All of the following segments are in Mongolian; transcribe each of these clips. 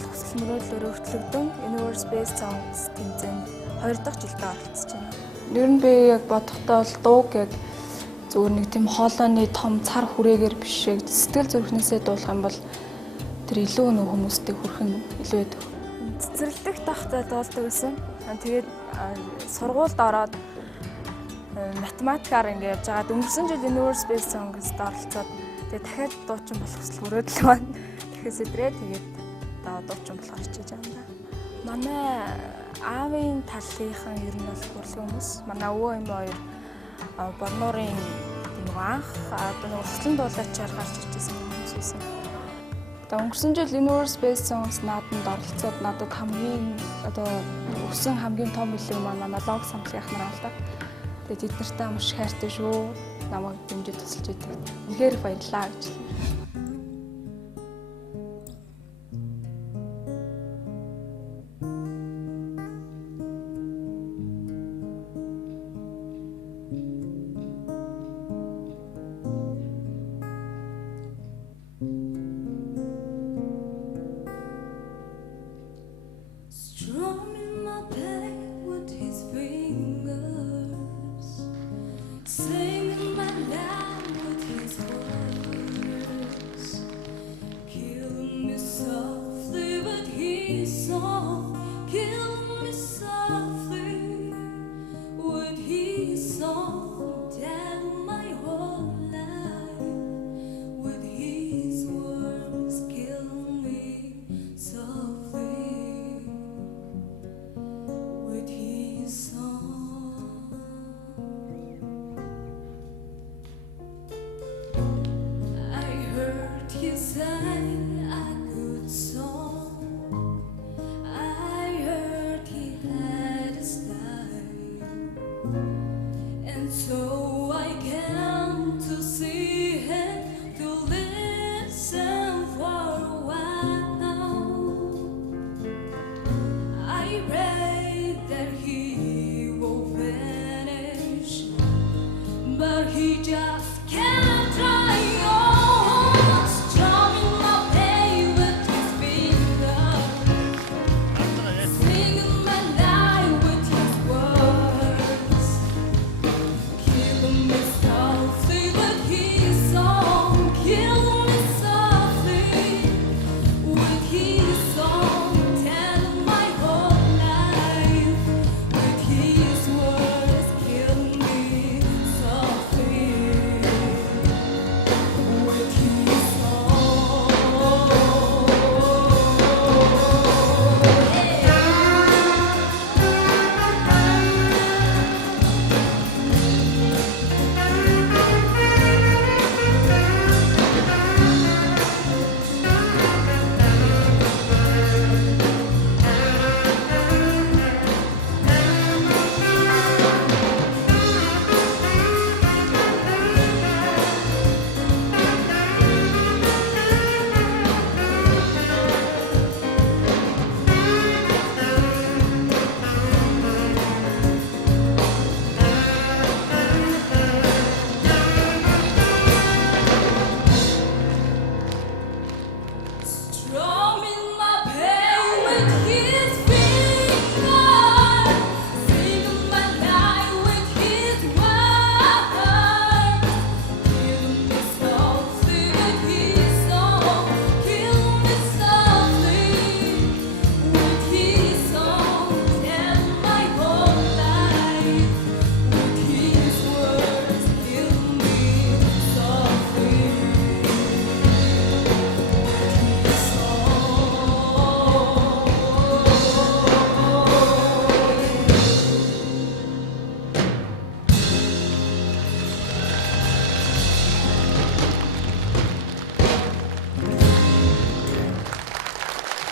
болох хүсэл мөрөөдлөөр өөрчлөгдөн Universe Based Songs тэмцээнд 2 дахь жилдээ оролцож байна. Ер нь би яг бодохдоо бол дууг яг зүгээр нэг тийм хоолойны том цар хүрээгээр биш яг сэтгэл зүрхнээсээ дуулах юм бол тэр илүү нэг хүмүүстэй хүрхэн илүү байдаг. Цэцэрлэгдэх тахтай дуулдаг байсан. Тэгээд сургуульд ороод математикаар ингэ явж байгаа. Өнгөрсөн жил Universe Based Songs-д оролцоод тэгээд дахиад дуучин болох хүсэл мөрөөдөл байна. Тэгэхээс идрээ тэгээд дуучин болохоор хичээж байгаа юм да. Манай аавын талынхан ер нь бол хурлын хүмүүс. Манай өвөө эмээ хоёр Борнуурын нэг анх нэг урсгалын дуулаачаар гарч ирсэн хүмүүс байсан. Өнгөрсөн жил Universe Based Songs нааданд оролцоод надад хамгийн өссөн хамгийн том билег манай лог самтлын ахнаар алдаг. Тэгээд бид нартай маш хайртай шүү. Намайг дэмжиж тусалж идэг. Үнэхээр баярлалаа гэж.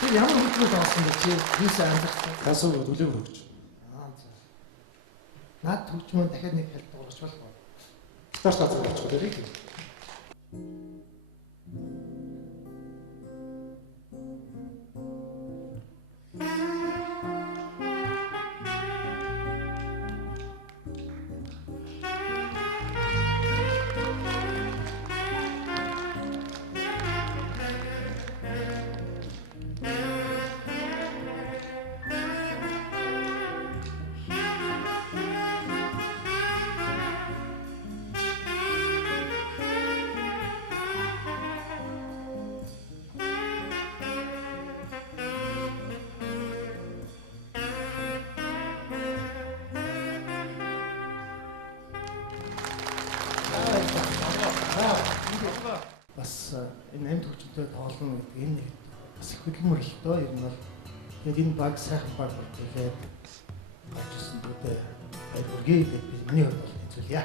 Ямар хөдөлгөөн авсан бэ? Чи хийсэн амжилттай. Гасуу төлөв өгч. Наад төгчмөн дахиад нэг хэлт дуурч болох. Гитар таацаж болчих үү? энэ амьд хүчтэй тоглоно гэдэг энэ нэг бас их хөдөлмөр л доо ер нь бол тэгээд энэ баг сайхан баг болчихлоо. Ажсан дүүтэй баяр хүргэе гэдэг миний хувьд бол тэнцвэрье.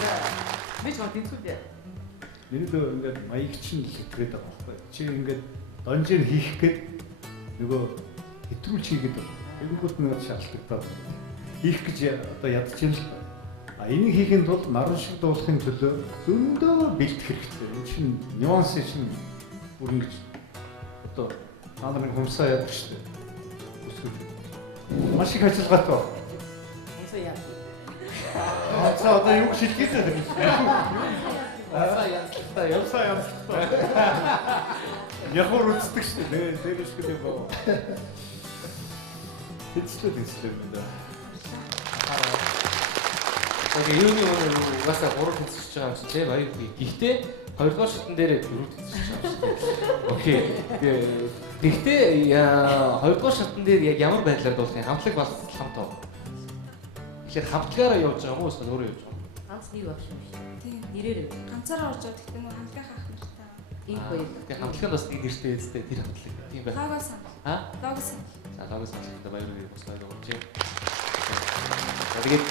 За мэж гоо тэнцвэрье. Нэрдөө ингээд маяг чинь хэлээд байгаа байхгүй. Чи ингээд донжир хийх гээд нөгөө хэтрүүлж хийгээд байгаа. Тэгэнгүүт нэг шаардлагатай. Хийх гэж одоо ядчихна л. А энийг хийхэд бол наран шиг дуулахын төлөө зөндөө бэлтгэх хэрэгтэй. Энэ чинь нюанс чинь бүр ингэж одоо та нарын хүмсаа яадаг шүү дээ. Маш их ажиллагаатай байна. Хүмсаа яа. За одоо юу шилжиж байгаа юм бэ? Явсаа ямстай. Яхор үздэг шүү дээ. Дээрш гэдэг боо. Тэцлээ юм да. Тэгээ юуны өнөр угаасаа 3 тэнцэж байгаа юм чи тийм баяр бий. Гэхдээ 2 дугаар шатн дээр 4 тэнцэж байгаа юм чи. Окей. Гэхдээ 2 дугаар шатн дээр яг ямар байдлаар дуулах юм? Хамтлаг бас хамтаа. Тэгэхээр хамтлагаараа явж байгаа юм уу эсвэл өөрөө явж байгаа юм? Ганц нэг багш юм шиг. Тийм. Нэрээр Ганцаараа орж байгаа гэхдээ нөгөө хамтлагийн ах нартай. ийм хоёр. Тэгээ хамтлаганд бас нэг нэртэй эзтэй тэр хамтлаг. Тийм байх. Логосон. Аа? Логосон. За логос хамтлагт баяр бий бослоо гэж. Тэгээд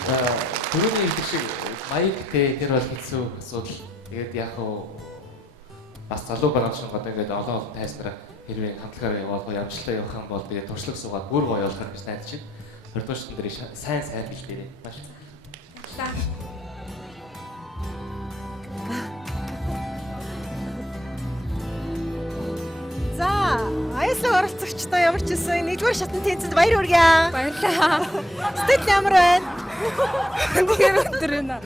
түрүүний хэлдэг шиг маяг тэр бол хэцүү асуудал. Тэгээд яг уу бас залуу байгаа шиг одоо ингээд олон тайзнараа хэрвээ хамтлагаараа явуулах ямжлалтай явах юм бол тэгээд туршлага суугаад бүр гоё явуулах гэж найдаж байна. 20 дугаар шатн дээр сайн бэлдээрэй. Маш. За. За, аяслаг оролцогчдоо ямар ч гэсэн 1-р шатны тэнцэнд баяр хүргэе. Баярлалаа. Сэтгэл ямар байна? Тэгэхээр өндөр байна.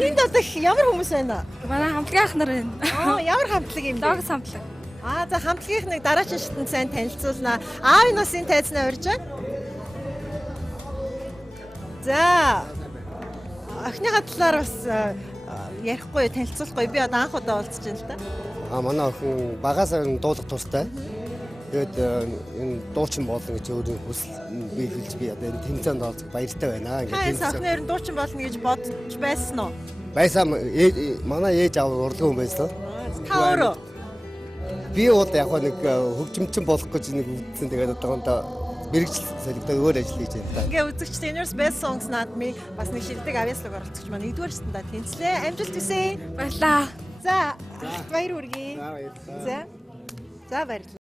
Энд одоо ямар хүмүүс байна? Манай хамтлагийн ах нар байна. Ямар хамтлаг юм бэ? Логос хамтлаг. За хамтлагийнхныг дараагийн шатанд сайн танилцуулнаа. Аавын бас энэ тайзнаа урьж байна. За. Охиныхаа талаар бас ярихгүй танилцуулахгүй би одоо анх удаа уулзж байна л да. Манай охин багаас дуулах тустай. Тэгээд энэ дуучин болно гэж өөрийн хүсэл би хэлж би одоо энэ тэмцээнд орох баяртай байна. Ингээд охин ер нь дуучин болно гэж бодож байсан уу? Байсан манай ээж аав урлагын хүн байсан. Та өөрөө Би бол яг нэг хөгжимчин болох гэж нэг үздсэн. Тэгээд одоохондоо мэрэгжил солигдоо өөр ажил хийж байна та. ингээ үзэгчтэй Universe Best Songs наадмыг бас нэг шилдэг авьяаслаг оролцогч маань 1-р шатанда тэнцлээ. Амжилт хүсье. Баярлалаа. За, баяр хүргэе. За. За баярлалаа.